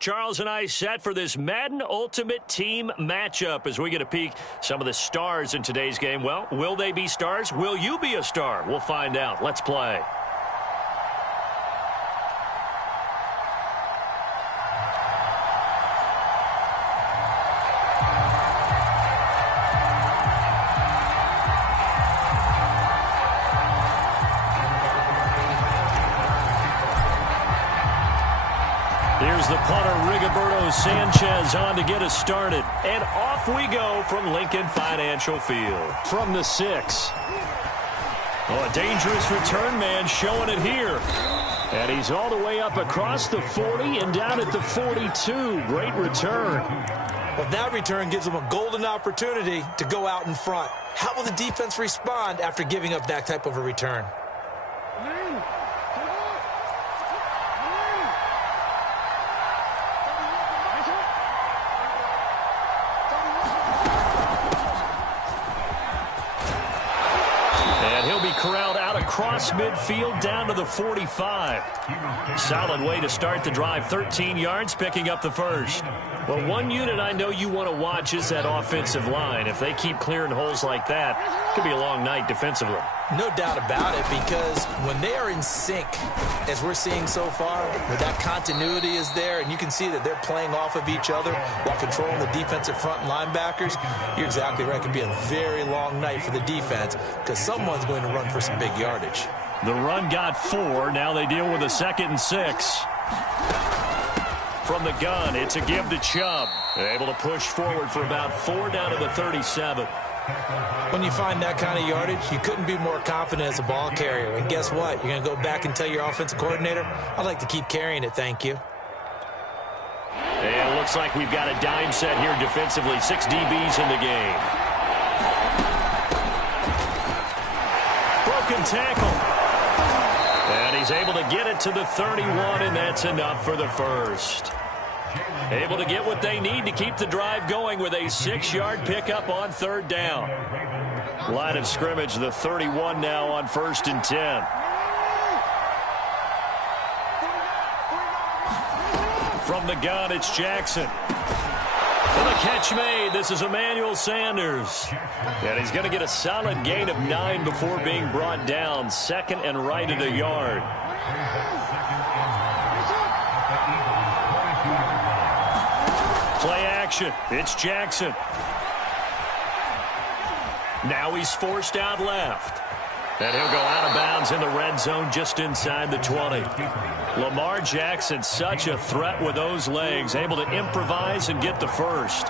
Charles and I set for this Madden Ultimate Team matchup as we get a peek some of the stars in today's game. Well, will they be stars? Will you be a star? We'll find out. Let's play. Here's the punter, Rigoberto Sanchez, on to get us started. And off we go from Lincoln Financial Field. From the 6. Oh, a dangerous return man showing it here. And he's all the way up across the 40 and down at the 42. Great return. Well, that return gives them a golden opportunity to go out in front. How will the defense respond after giving up that type of a return? Corralled out across midfield down to the 45. Solid way to start the drive. 13 yards, picking up the first. Well, one unit I know you want to watch is that offensive line. If they keep clearing holes like that, it could be a long night defensively. No doubt about it, because when they are in sync, as we're seeing so far, where that continuity is there, and you can see that they're playing off of each other while controlling the defensive front linebackers, you're exactly right. It could be a very long night for the defense because someone's going to run for some big yardage. The run got 4. Now they deal with a 2nd and 6. From the gun, it's a give to Chubb. They're able to push forward for about 4 down to the 37. When you find that kind of yardage, you couldn't be more confident as a ball carrier. And guess what? You're going to go back and tell your offensive coordinator, I'd like to keep carrying it, thank you. And it looks like we've got a dime set here defensively. 6 DBs in the game. Broken tackle. And he's able to get it to the 31, and that's enough for the first. Able to get what they need to keep the drive going with a 6-yard pickup on 3rd down. Line of scrimmage, the 31 now on 1st and 10. From the gun, it's Jackson. For the catch made, this is Emmanuel Sanders. And he's going to get a solid gain of 9 before being brought down. 2nd and right at a yard. Play action. It's Jackson. Now he's forced out left. And he'll go out of bounds in the red zone just inside the 20. Lamar Jackson, such a threat with those legs, able to improvise and get the first.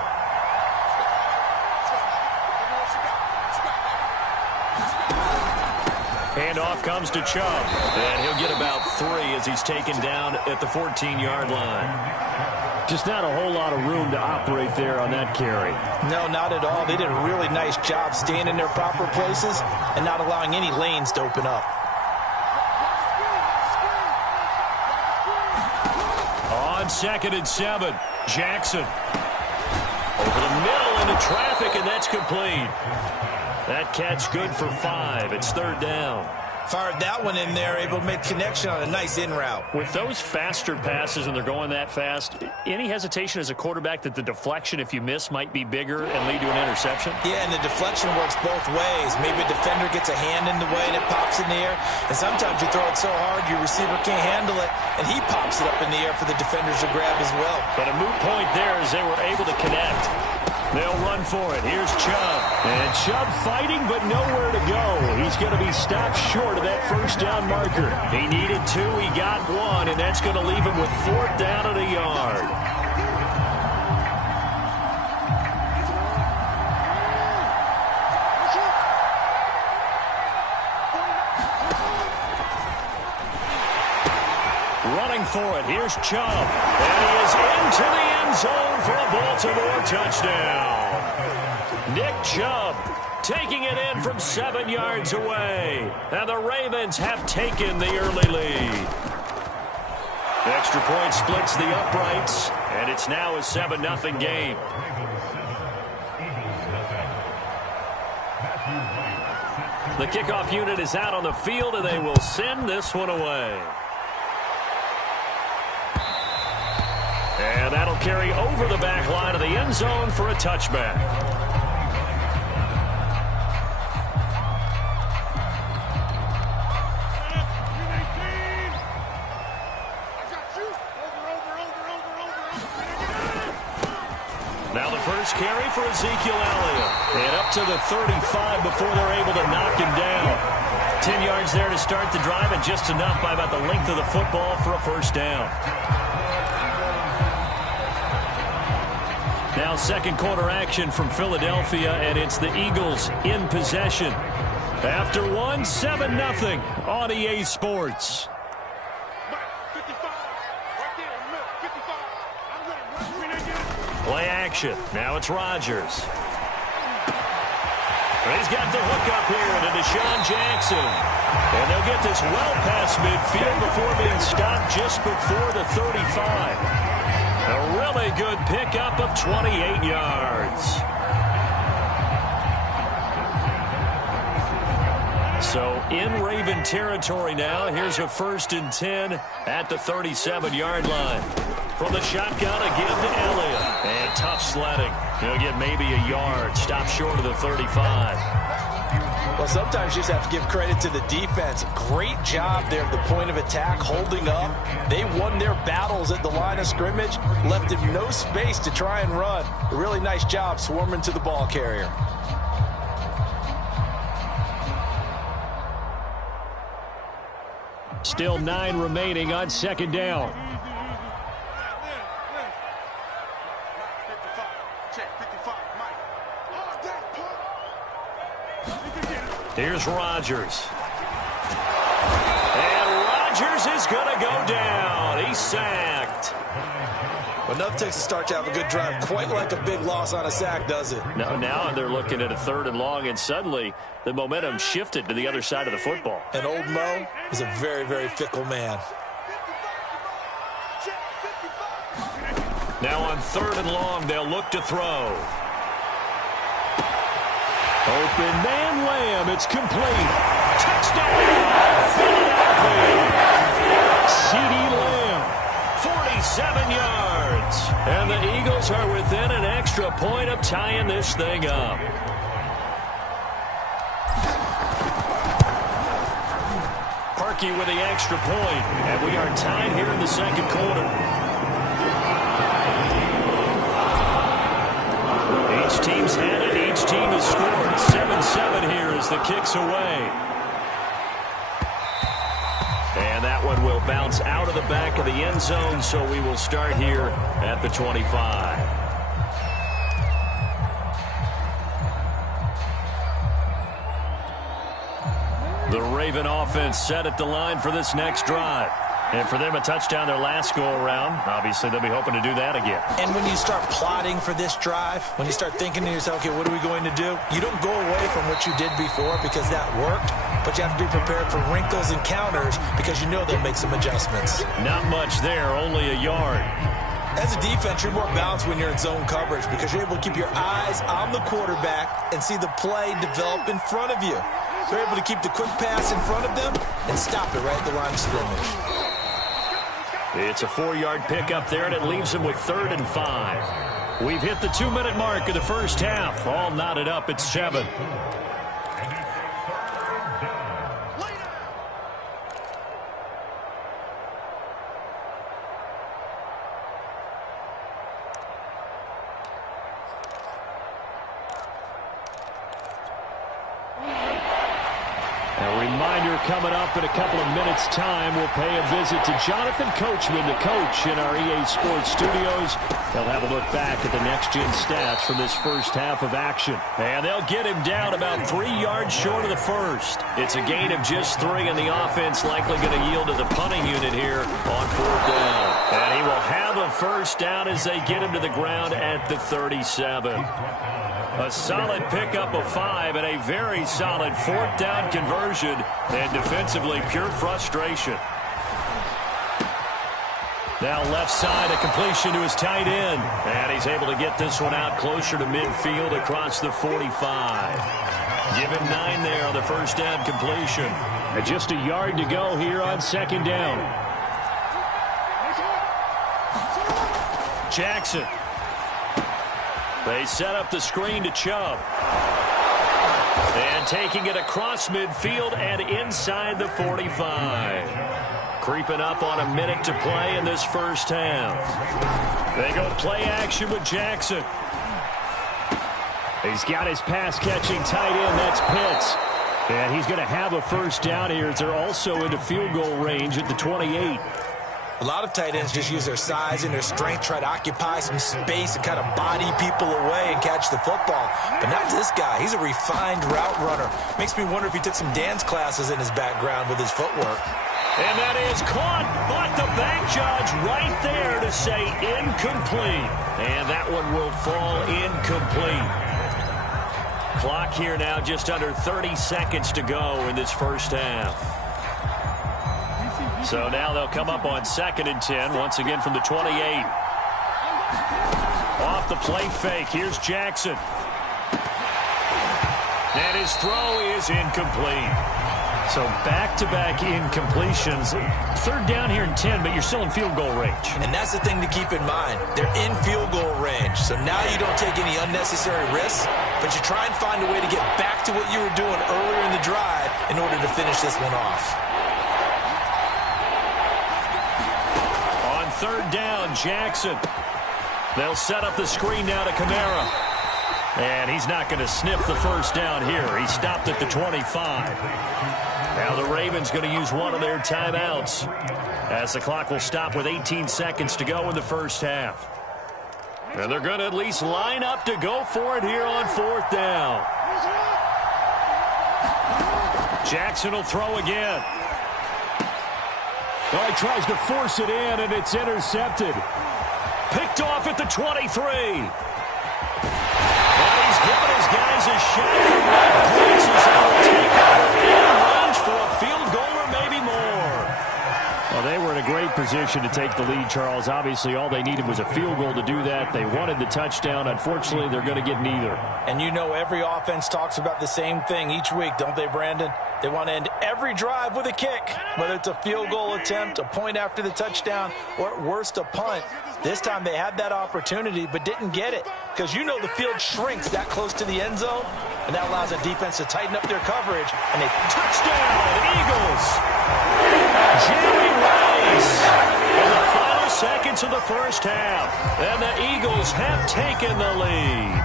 Handoff comes to Chubb. And he'll get about 3 as he's taken down at the 14-yard line. Just not a whole lot of room to operate there on that carry. No, not at all. They did a really nice job staying in their proper places and not allowing any lanes to open up. On 2nd and 7, Jackson. Over the middle into traffic, and that's complete. That catch good for 5. It's 3rd down. Fired that one in there, able to make connection on a nice in route. With those faster passes and they're going that fast, any hesitation as a quarterback that the deflection, if you miss, might be bigger and lead to an interception? Yeah, and the deflection works both ways. Maybe a defender gets a hand in the way and it pops in the air. And sometimes you throw it so hard your receiver can't handle it, and he pops it up in the air for the defenders to grab as well. But a moot point there as they were able to connect. They'll run for it. Here's Chubb. And Chubb fighting, but nowhere to go. He's going to be stopped short of that 1st down marker. He needed 2. He got 1, and that's going to leave him with 4th down at a yard. Running for it. Here's Chubb. And he is into the end zone for a Baltimore touchdown. Nick Chubb taking it in from 7 yards away. And the Ravens have taken the early lead. The extra point splits the uprights, and it's now a 7-0 game. The kickoff unit is out on the field, and they will send this one away. And that'll carry over the back line of the end zone for a touchback. Now the first carry for Ezekiel Elliott. And up to the 35 before they're able to knock him down. 10 yards there to start the drive, and just enough by about the length of the football for a first down. Now second quarter action from Philadelphia, and it's the Eagles in possession. After one, 7-0 on EA Sports. Play action. Now it's Rodgers. He's got the hook up here to Deshaun Jackson. And they'll get this well past midfield before being stopped just before the 35. A really good pickup of 28 yards. So in Raven territory now. Here's a 1st and 10 at the 37-yard line. From the shotgun, a give to Elliott. And tough sledding. He'll get maybe a yard. Stop short of the 35. Well, sometimes you just have to give credit to the defense. Great job there at the point of attack, holding up. They won their battles at the line of scrimmage, left him no space to try and run. A really nice job swarming to the ball carrier. Still 9 remaining on second down. Here's Rodgers. And Rodgers is going to go down. He's sacked. Well, nothing takes a start to have a good drive. Quite like a big loss on a sack, does it? No, now they're looking at a 3rd and long, and suddenly the momentum shifted to the other side of the football. And old Mo is a very, very fickle man. Now on 3rd and long, they'll look to throw. Open man Lamb. It's complete. Touchdown, Philadelphia. CD Lamb, 47 yards. And the Eagles are within an extra point of tying this thing up. Parkey with the extra point. And we are tied here in the second quarter. Each team's had it. Each team has scored. 7-7 here as the kick's away. And that one will bounce out of the back of the end zone, so we will start here at the 25. The Raven offense set at the line for this next drive. And for them, a touchdown their last go-around. Obviously, they'll be hoping to do that again. And when you start plotting for this drive, when you start thinking to yourself, okay, what are we going to do? You don't go away from what you did before because that worked, but you have to be prepared for wrinkles and counters because you know they'll make some adjustments. Not much there, only a yard. As a defense, you're more balanced when you're in zone coverage because you're able to keep your eyes on the quarterback and see the play develop in front of you. You're able to keep the quick pass in front of them and stop it right at the line of scrimmage. It's a 4-yard pickup there, and it leaves them with 3rd and 5. We've hit the 2-minute mark of the first half. All knotted up at 7. Coming up in a couple of minutes' time, we'll pay a visit to Jonathan Coachman, the coach in our EA Sports studios. They'll have a look back at the next-gen stats from this first half of action. And they'll get him down about 3 yards short of the first. It's a gain of just 3, and the offense likely going to yield to the punting unit here on 4th down. And he will have a first down as they get him to the ground at the 37. A solid pickup of 5 and a very solid 4th down conversion, and defensively pure frustration. Now left side, a completion to his tight end, and he's able to get this one out closer to midfield across the 45. Give him 9 there on the first down completion. And just a yard to go here on 2nd down. Jackson. They set up the screen to Chubb. And taking it across midfield and inside the 45. Creeping up on a minute to play in this first half. They go play action with Jackson. He's got his pass-catching tight end. That's Pitts. And he's going to have a first down here as they're also into field goal range at the 28. A lot of tight ends just use their size and their strength, try to occupy some space and kind of body people away and catch the football. But not this guy. He's a refined route runner. Makes me wonder if he took some dance classes in his background with his footwork. And that is caught, but the back judge right there to say incomplete. And that one will fall incomplete. Clock here now just under 30 seconds to go in this first half. So now they'll come up on 2nd and 10, once again from the 28. Off the play fake, here's Jackson. And his throw is incomplete. So back-to-back incompletions. 3rd down here and 10, but you're still in field goal range. And that's the thing to keep in mind. They're in field goal range. So now you don't take any unnecessary risks, but you try and find a way to get back to what you were doing earlier in the drive in order to finish this one off. 3rd down, Jackson. They'll set up the screen now to Kamara. And he's not going to sniff the first down here. He stopped at the 25. Now the Ravens going to use one of their timeouts as the clock will stop with 18 seconds to go in the first half. And they're going to at least line up to go for it here on 4th down. Jackson will throw again. Well, he tries to force it in, and it's intercepted. Picked off at the 23. And he's giving his guys a shot from right places. They will take over in range for a field goal or maybe more. Well, they were in a great position to take the lead, Charles. Obviously, all they needed was a field goal to do that. They wanted the touchdown. Unfortunately, they're going to get neither. And you know every offense talks about the same thing each week, don't they, Brandon? They want to end every drive with a kick, whether it's a field goal attempt, a point after the touchdown, or at worst a punt. This time they had that opportunity but didn't get it because you know the field shrinks that close to the end zone, and that allows the defense to tighten up their coverage. And a touchdown, Eagles! Jerry Rice in the final seconds of the first half, and the Eagles have taken the lead.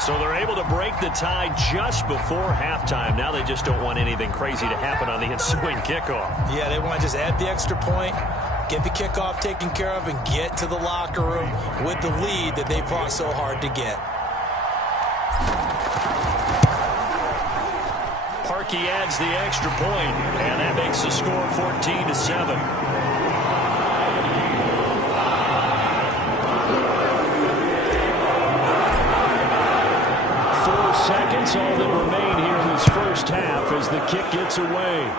So they're able to break the tie just before halftime. Now they just don't want anything crazy to happen on the ensuing kickoff. Yeah, they want to just add the extra point, get the kickoff taken care of, and get to the locker room with the lead that they fought so hard to get. Parkey adds the extra point, and that makes the score 14-7. 4 seconds, all that remain here in this first half as the kick gets away.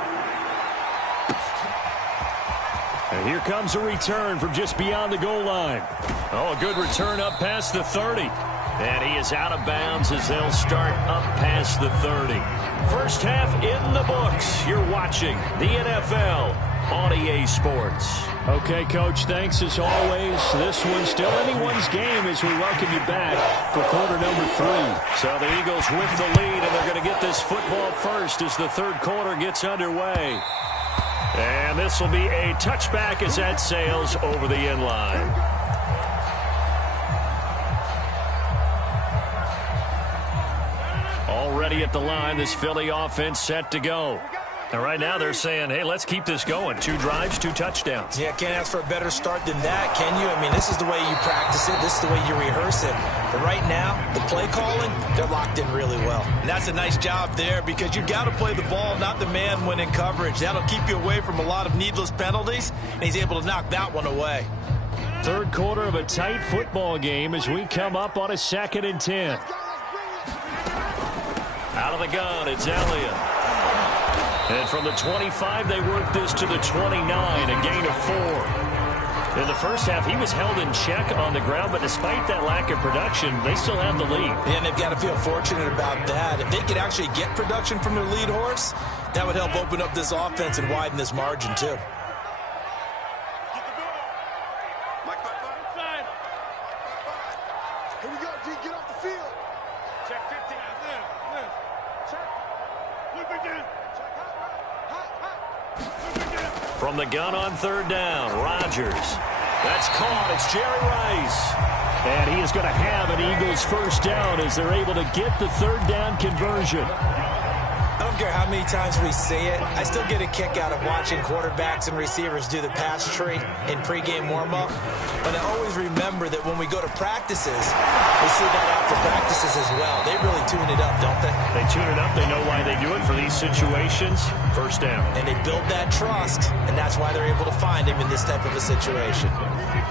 And here comes a return from just beyond the goal line. Oh, a good return up past the 30. And he is out of bounds as they'll start up past the 30. First half in the books. You're watching the NFL on EA Sports. Okay, Coach, thanks as always. This one's still anyone's game as we welcome you back for quarter number 3. So the Eagles with the lead, and they're going to get this football first as the third quarter gets underway. And this will be a touchback as that sails over the end line. Already at the line, this Philly offense set to go. And right now they're saying, hey, let's keep this going. 2 drives, 2 touchdowns. Yeah, can't ask for a better start than that, can you? I mean, this is the way you practice it. This is the way you rehearse it. But right now, the play calling, they're locked in really well. And that's a nice job there because you got to play the ball, not the man when in coverage. That'll keep you away from a lot of needless penalties, and he's able to knock that one away. Third quarter of a tight football game as we come up on a 2nd and 10. Out of the gun, it's Elliott. And from the 25, they work this to the 29, a gain of 4. In the first half, he was held in check on the ground, but despite that lack of production, they still have the lead. And they've got to feel fortunate about that. If they could actually get production from their lead horse, that would help open up this offense and widen this margin, too. From the gun on third down, Rodgers. That's caught. It's Jerry Rice. And he is going to have an Eagles first down as they're able to get the third down conversion. I don't care how many times we say it, I still get a kick out of watching quarterbacks and receivers do the pass tree in pregame warm-up. But I always remember that when we go to practices, we see that after practices as well. They really tune it up, don't they? They tune it up. They know why they do it for these situations. First down. And they build that trust, and that's why they're able to find him in this type of a situation.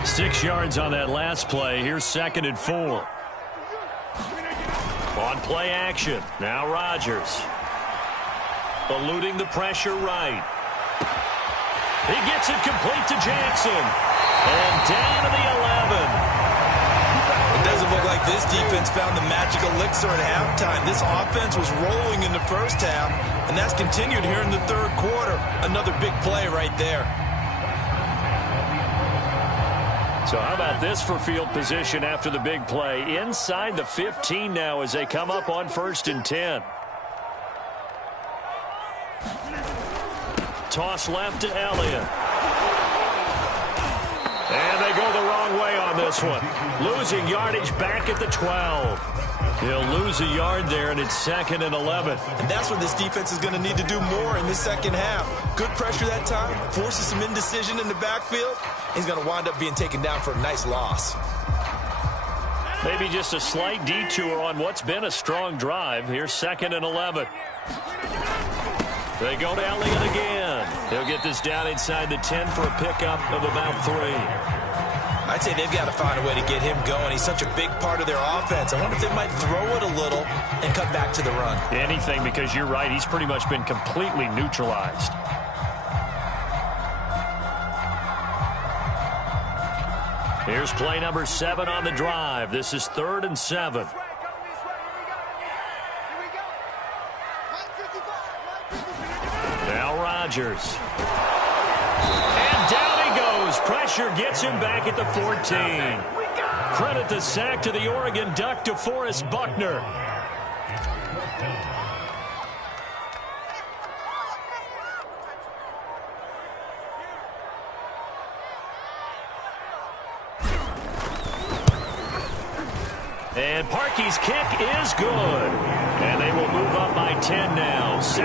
6 yards on that last play. Here's 2nd and 4. On play action. Now Rodgers. Eluding the pressure right. He gets it complete to Jackson. And down to the 11. It doesn't look like this defense found the magical elixir at halftime. This offense was rolling in the first half, and that's continued here in the third quarter. Another big play right there. So how about this for field position after the big play? Inside the 15 now as they come up on 1st and 10. Toss left to Elliott. And they go the wrong way on this one. Losing yardage back at the 12. He'll lose a yard there, and it's 2nd and 11. And that's what this defense is going to need to do more in the second half. Good pressure that time, forces some indecision in the backfield. He's going to wind up being taken down for a nice loss. Maybe just a slight detour on what's been a strong drive. Here's 2nd and 11. They go to Elliott again. He'll get this down inside the 10 for a pickup of about 3. I'd say they've got to find a way to get him going. He's such a big part of their offense. I wonder if they might throw it a little and cut back to the run. Anything, because you're right. He's pretty much been completely neutralized. Here's play number 7 on the drive. This is 3rd and 7. Now Rodgers. And down he goes. Pressure gets him back at the 14. Credit the sack to the Oregon Duck, DeForest Buckner. And Parkey's kick is good. And they will move up by 10 now, 17-7.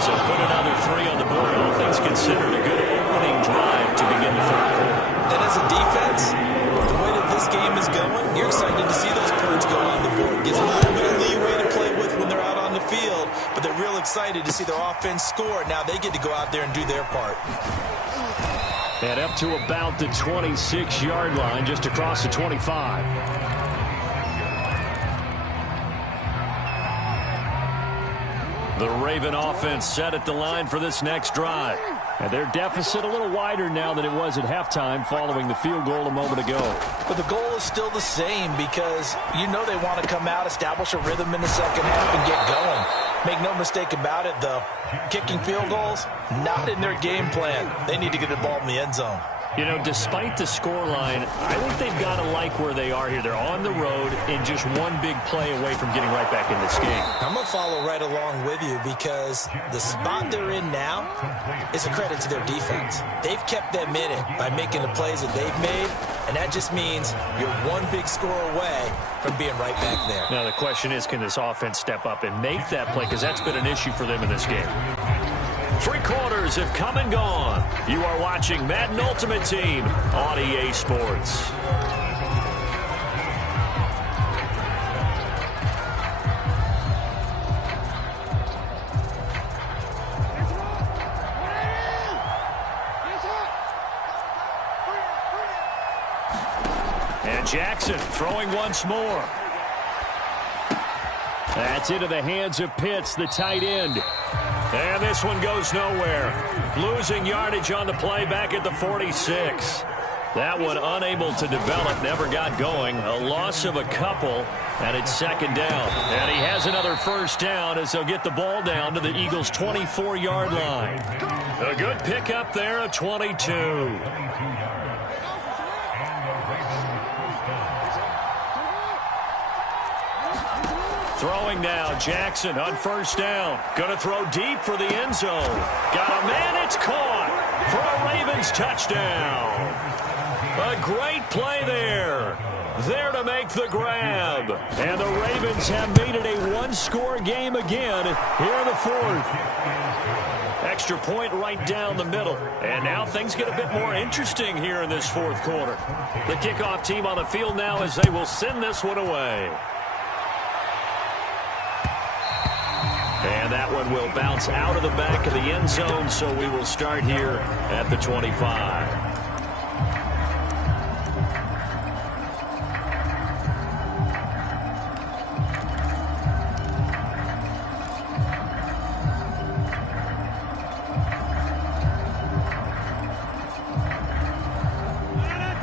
So put another 3 on the board. All things considered, a good opening drive to begin the third quarter. And as a defense, the way that this game is going, you're excited to see those points go on the board. Gives them a little bit of leeway to play with when they're out on the field, but they're real excited to see their offense score. Now they get to go out there and do their part. And up to about the 26-yard line, just across the 25. The Raven offense set at the line for this next drive. And their deficit a little wider now than it was at halftime following the field goal a moment ago. But the goal is still the same because you know they want to come out, establish a rhythm in the second half, and get going. Make no mistake about it, though. Kicking field goals, not in their game plan. They need to get the ball in the end zone. You know, despite the scoreline, I think they've got to like where they are here. They're on the road and just one big play away from getting right back in this game. I'm going to follow right along with you because the spot they're in now is a credit to their defense. They've kept them in it by making the plays that they've made, and that just means you're one big score away from being right back there. Now, the question is, can this offense step up and make that play? Because that's been an issue for them in this game. 3 quarters have come and gone. You are watching Madden Ultimate Team on EA Sports. And Jackson throwing once more. That's into the hands of Pitts, the tight end. And this one goes nowhere. Losing yardage on the play back at the 46. That one unable to develop, never got going. A loss of a couple, and it's 2nd down. And he has another first down as they'll get the ball down to the Eagles' 24-yard line. A good pickup there, a 22. Throwing now, Jackson on first down. Going to throw deep for the end zone. Got a man, it's caught for a Ravens touchdown. A great play there. There to make the grab. And the Ravens have made it a one-score game again here in the fourth. Extra point right down the middle. And now things get a bit more interesting here in this fourth quarter. The kickoff team on the field now as they will send this one away. And that one will bounce out of the back of the end zone, so we will start here at the 25.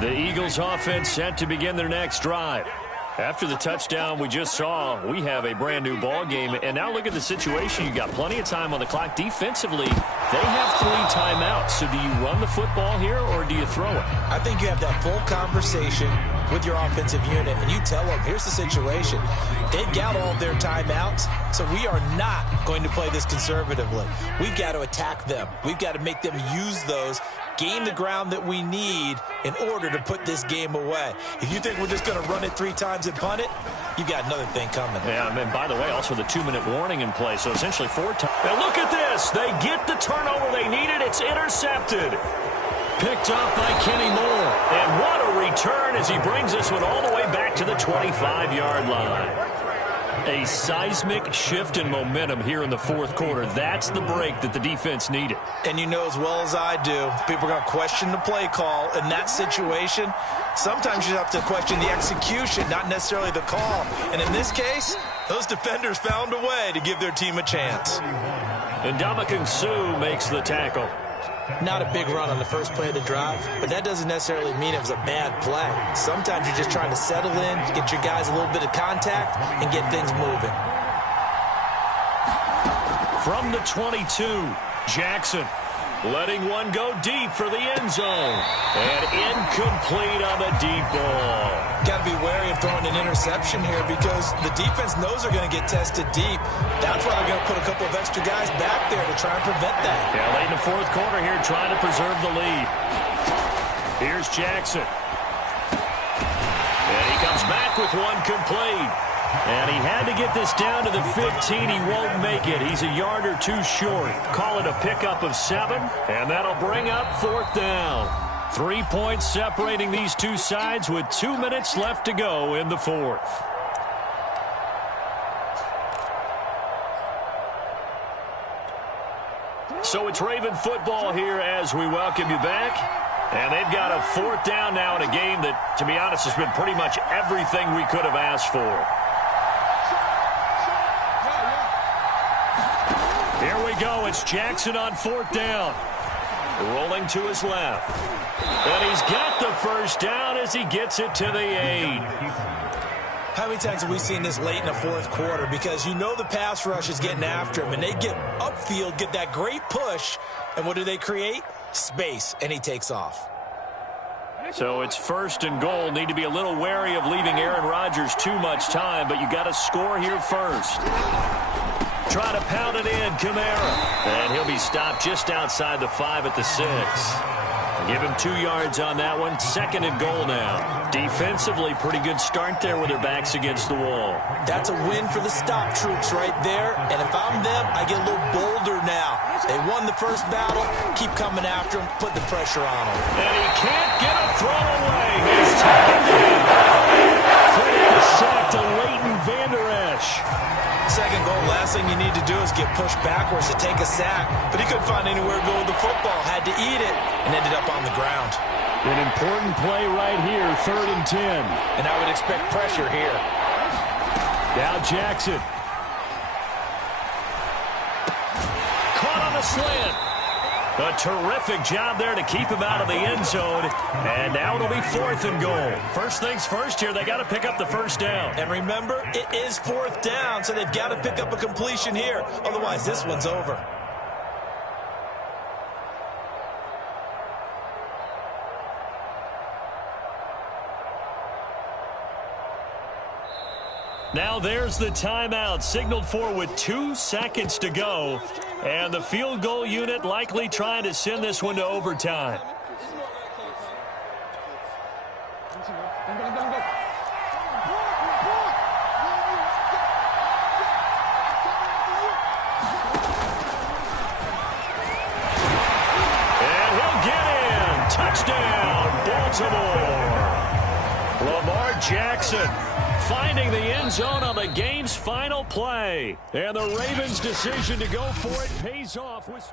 The Eagles offense set to begin their next drive. After the touchdown we just saw, we have a brand new ball game. And now look at the situation. You got plenty of time on the clock. Defensively, they have 3 timeouts. So do you run the football here or do you throw it? I think you have that full conversation with your offensive unit, and you tell them, here's the situation. They've got all their timeouts, so we are not going to play this conservatively. We've got to attack them. We've got to make them use those, gain the ground that we need in order to put this game away. If you think we're just going to run it 3 times and punt it, you've got another thing coming. Yeah, and by the way, also the 2-minute warning in play, so essentially 4 times. Now look at this. They get the turnover they needed. It's intercepted. Picked up by Kenny Moore. And what a return as he brings this one all the way back to the 25-yard line. A seismic shift in momentum here in the fourth quarter. That's the break that the defense needed. And you know as well as I do, people are going to question the play call in that situation. Sometimes you have to question the execution, not necessarily the call. And in this case, those defenders found a way to give their team a chance. And Ndamukong Suh makes the tackle. Not a big run on the first play of the drive, but that doesn't necessarily mean it was a bad play. Sometimes you're just trying to settle in, get your guys a little bit of contact, and get things moving. From the 22, Jackson letting one go deep for the end zone. And incomplete on the deep ball. Got to be wary of throwing an interception here because the defense knows they're going to get tested deep. That's why they're going to put a couple of extra guys back there to try and prevent that. Yeah, late in the fourth quarter here trying to preserve the lead. Here's Jackson. And he comes back with one complete. And he had to get this down to the 15. He won't make it. He's a yard or 2 short. Call it a pickup of 7, and that'll bring up 4th down. 3 points separating these two sides with 2 minutes left to go in the fourth. So it's Raven football here as we welcome you back. And they've got a 4th down now in a game that, to be honest, has been pretty much everything we could have asked for. Here we go. It's Jackson on 4th down. Rolling to his left. And he's got the first down as he gets it to the 8. How many times have we seen this late in the fourth quarter? Because you know the pass rush is getting after him, and they get upfield, get that great push, and what do they create? Space, and he takes off. So it's 1st and goal. Need to be a little wary of leaving Aaron Rodgers too much time, but you got to score here first. Try to pound it in, Kamara. And he'll be stopped just outside the 5 at the 6. Give him 2 yards on that one. 2nd and goal now. Defensively, pretty good start there with their backs against the wall. That's a win for the stop troops right there. And if I'm them, I get a little bolder now. They won the first battle. Keep coming after him. Put the pressure on him. And he can't get a throw away. He's taken down. Sack to Leighton Vander Esch. 2nd goal, last thing you need to do is get pushed backwards to take a sack. But he couldn't find anywhere to go with the football. Had to eat it and ended up on the ground. An important play right here, 3rd and 10. And I would expect pressure here. Now Jackson. Caught on the slant. A terrific job there to keep him out of the end zone. And now it'll be 4th and goal. First things first here, they got to pick up the first down. And remember, it is 4th down, so they've got to pick up a completion here. Otherwise, this one's over. Now there's the timeout signaled for with 2 seconds to go. And the field goal unit likely trying to send this one to overtime. And he'll get in. Touchdown, Baltimore. Lamar Jackson finding the end zone on the game's final play. And the Ravens' decision to go for it pays off with...